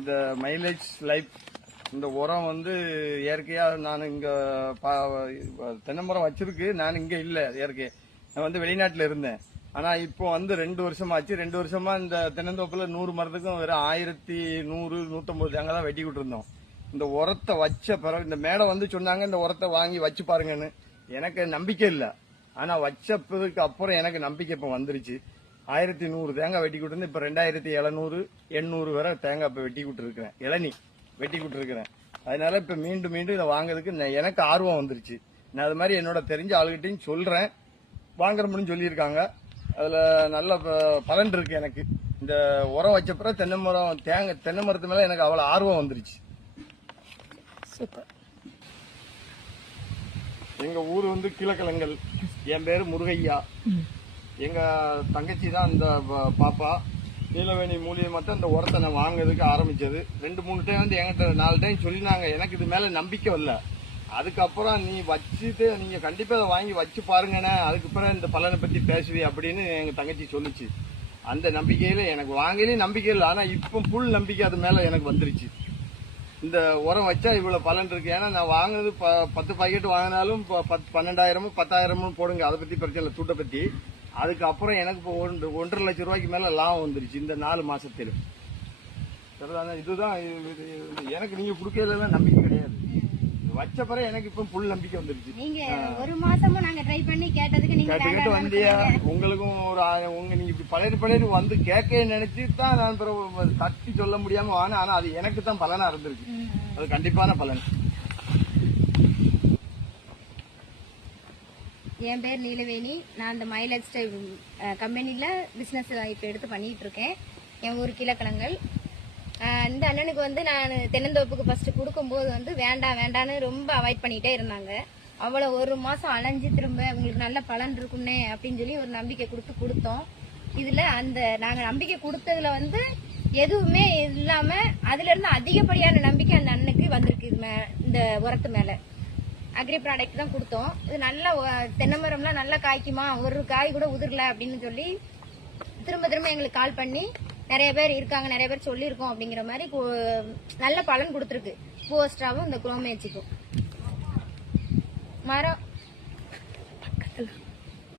இந்த mileage life இந்த உரம் வந்து இயற்கையா நான் இங்க தென்னை மரம் வச்சிருக்கு. நான் இங்க இல்ல இயற்கை, நான் வந்து வெளிநாட்டுல இருந்தேன். ஆனா இப்போ வந்து 2 வருஷமாச்சு. 2 வருஷமா இந்த தென்னந்தோப்புல 100 மரத்துக்கும் வெறும் 1100 150 தேங்காய் தான் வெட்டி விட்டுருந்தோம். இந்த உரத்தை வச்ச பிறகு இந்த மேடம் வந்து சொன்னாங்க இந்த உரத்தை வாங்கி வச்சு பாருங்கன்னு. எனக்கு நம்பிக்கை இல்ல. ஆனா வச்சதுக்கு அப்புறம் எனக்கு நம்பிக்கை இப்ப வந்துருச்சு. 1100 தேங்காய் வெட்டி விட்டு இப்ப 2700 800 வரை தேங்காய் இப்ப வெட்டி விட்டு இருக்கிறேன். இளநீ வெட்டி விட்டு இருக்கிறேன். அதனால இப்ப மீண்டும் இதை வாங்குறதுக்கு எனக்கு ஆர்வம் வந்துருச்சு. நான் அது மாதிரி என்னோட தெரிஞ்ச ஆளுகிட்டையும் சொல்றேன், வாங்குறோம்னு சொல்லியிருக்காங்க. அதுல நல்ல பலன் இருக்கு எனக்கு. இந்த உரம் வச்ச பிறகு தென்னை மரத்து மேல எனக்கு அவ்வளவு ஆர்வம் வந்துருச்சு. எங்க ஊர் வந்து கீழக்கிழங்கல். என் பேரு முருகையா. எங்க தங்கச்சி தான் இந்த பாப்பா நீலவேணி மூலியமா தான் இந்த உரத்தை நான் வாங்குறதுக்கு ஆரம்பிச்சது. 2-3 டைம் வந்து என்கிட்ட 4 டைம் சொல்லினாங்க. எனக்கு இது மேல நம்பிக்கை இல்ல. அதுக்கப்புறம் நீ வச்சுட்டு நீங்க கண்டிப்பா அதை வாங்கி வச்சு பாருங்கண்ணே, அதுக்கப்புறம் இந்த பலனை பத்தி பேசுவி அப்படின்னு எங்க தங்கச்சி சொல்லிச்சு. அந்த நம்பிக்கையில எனக்கு வாங்கலையும் நம்பிக்கை இல்லை. ஆனா இப்ப புல் நம்பிக்கை அது மேல எனக்கு வந்துருச்சு. இந்த உரம் வச்சா இவ்வளவு பலன் இருக்கு. ஏன்னா நான் வாங்குறது 10 பாக்கெட் வாங்கினாலும் 12,000 10,000 போடுங்க, அதை பத்தி பிரச்சனை இல்லை, துட்டை பத்தி. அதுக்கப்புறம் எனக்கு இப்போ 1.5 லட்சம் ரூபாய்க்கு மேல லாபம் வந்துருச்சு இந்த 4 மாசத்துல. இதுதான் எனக்கு நீங்க குடுக்கல நம்பிக்கை கிடையாது. வச்ச பிறகு எனக்கு இப்ப புல் நம்பிக்கை வந்துருச்சு. நீங்க ஒரு மாசமும் நாங்க ட்ரை பண்ணி கேட்டதுக்கு நீங்க கேட்டு வந்தியா? உங்களுக்கும் நீங்க இப்படி பழைய வந்து கேட்க நினைச்சு தான் நான் தட்டி சொல்ல முடியாம வாங்க. ஆனா அது எனக்கு தான் பலனா இருந்திருக்கு. அது கண்டிப்பான பலன். என் பேர் நீலவேணி. நான் இந்த மைலேஜ் ஸ்டைல் கம்பெனில பிசினஸ் இப்ப எடுத்து பண்ணிட்டு இருக்கேன். என் ஊர் கீழக்கிழங்கல். இந்த அண்ணனுக்கு வந்து நான் தென்னந்தோப்புக்கு ஃபர்ஸ்ட் கொடுக்கும்போது வந்து வேண்டான்னு ரொம்ப அவாய்ட் பண்ணிட்டே இருந்தாங்க. அவ்வளவு 1 மாசம் அலைஞ்சு திரும்ப உங்களுக்கு நல்ல பலன் இருக்குன்னே அப்படின்னு சொல்லி ஒரு நம்பிக்கை கொடுத்தோம். இதுல நாங்க நம்பிக்கை கொடுத்ததுல வந்து எதுவுமே இல்லாம அதுல இருந்து அதிகப்படியான நம்பிக்கை அந்த அண்ணனுக்கு வந்திருக்கு. இந்த உரத்து மேல அக்ரி ப்ராடக்ட் தான் கொடுத்தோம். இது நல்ல தென்னை மரம்லாம் நல்லா காய்க்குமா, ஒரு காய் கூட உதிரல அப்படின்னு சொல்லி திரும்ப எங்களுக்கு கால் பண்ணி நிறைய பேர் இருக்காங்க, நிறைய பேர் சொல்லியிருக்கோம் அப்படிங்கிற மாதிரி நல்ல பலன் கொடுத்துருக்கு. போஸ்டாவும் இந்த குரோமேச்சிக்கும் மரம்